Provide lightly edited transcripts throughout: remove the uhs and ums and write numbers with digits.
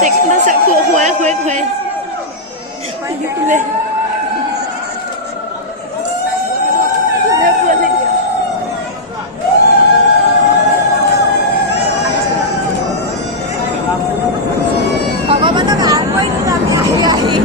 nó sẽ khuấy lên Kalau mana kan, kau itu kami ahi-ahi.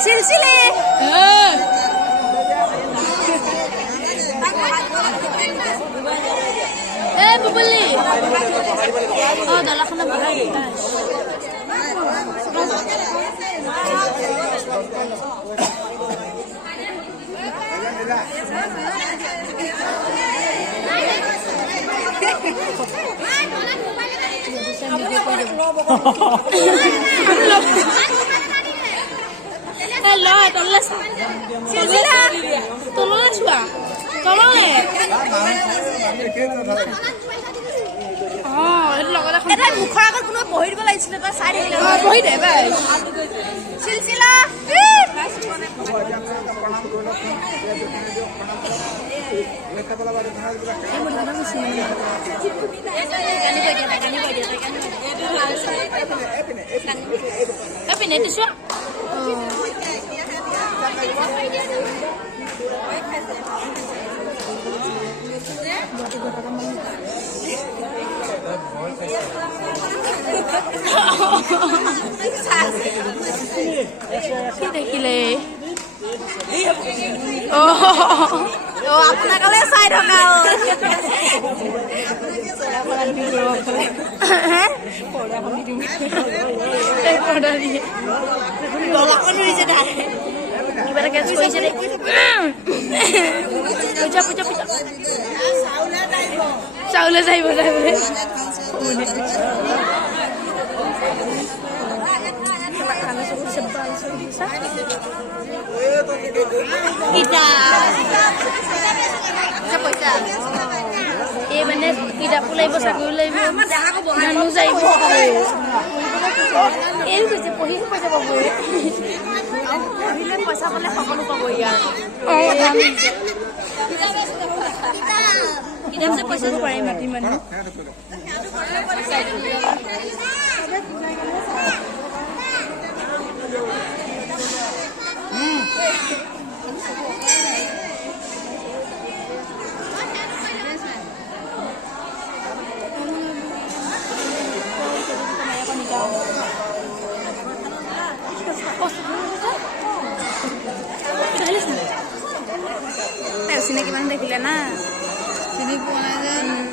Silsile. Beli. Oh, dah lah kena beli. Hello, tolong. Silsila. Tolong suah. Tolong le. এটা মুখৰ আগত কোনো বহি দিব লাগিছিলে তই চাই থাকিলে বহি দে বাই চিলচিলা দেখিলে আপোনাক চাই থকা কিবা এটা কেচ কৰিছে দেই পূজা পূজা পূজা চাউলে যাইব এই মানে কিতাপো লাগিব চাকৰিও লাগিব মানুহ যাইব এই কৈছে পঢ়িলে পইচা পাব পঢ়িলে পইচা পালে সকলো পাব ইয়াৰ কিতাপ যে পইচা পাৰে মাতি মানুহ চিনাকি মানুহ দেখিলে না চিনি পোৱা নাই যে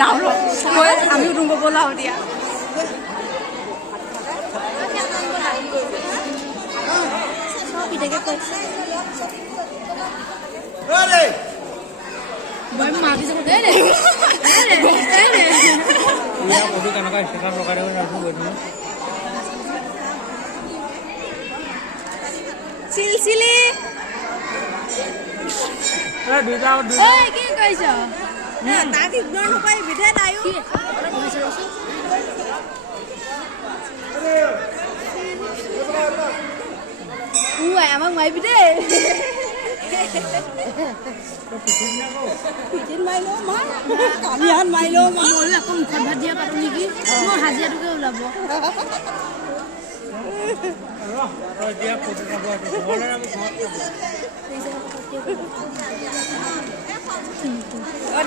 যাওঁ ৰ মই আমি উঠুংগ ব'লাও দিয়া মই মাতি যাব দে বডি কেনেকুৱা ষ্টেটাছ লগাই দিব নাছো গৈছো চিলচিলি এ দুটা ঐ কি কৈছ তাক ইগনোৰ নকৰিবি দে তাইও আমাক মাৰিবি দেই পিঠিত মাৰিলেও মাৰ কামিয়াত মাৰিলেও মাৰ ময়ো আকৌ মুখত ভাত দিয়া পাতো নেকি মই হাজিৰাটোকে ওলাব দিয়া ফটো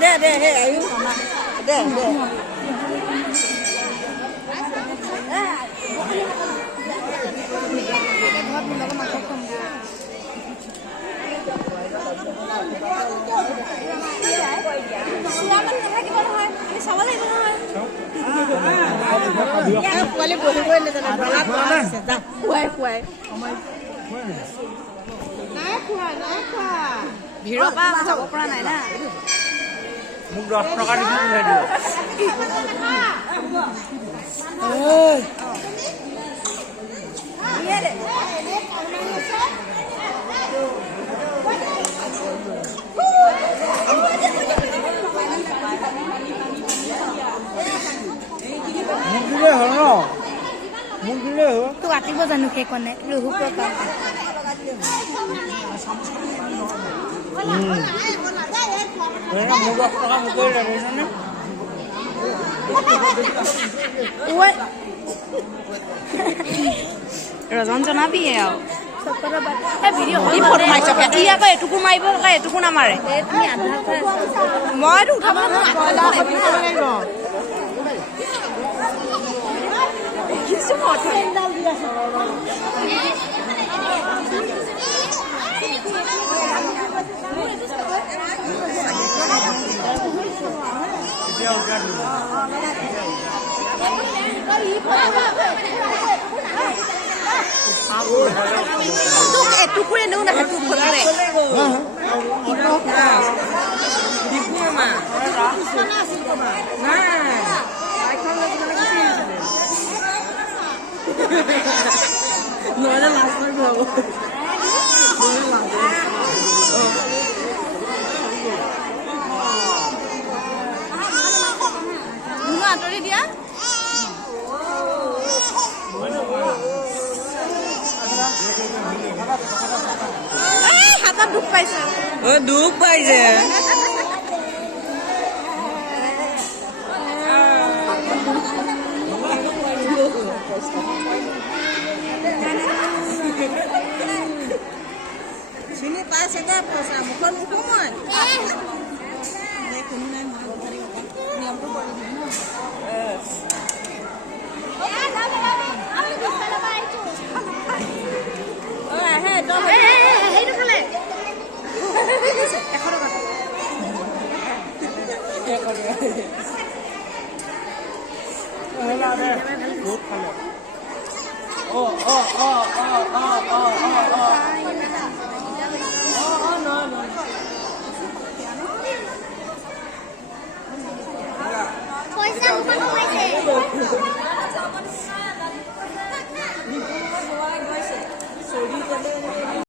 দে দে হে আয়ু দে দে পোৱালি বহিবই খুৱাই খুৱাই ভিৰৰ পৰা যাব পৰা নাই না মোক 10 টকা দি উঠাই দিব তোক আঁকিব জানো সেইকণে ৰঘু প্ৰকাশ ৰজন জনাবি আৰু এটুকু মাৰিব এটুকু নামাৰে মইতো উঠাব এটুকুৰে নেও না নহলে লাজ কৰিব আঁতৰি দিয়া হাতত দুখ পাইছে দুখ পাইছে চিনি পাইছে দে পইচা মুখত নোসোমাই কোনো নাই নিয়মটো কৰি দিম Oh, oh, oh, oh, oh, oh, oh, oh.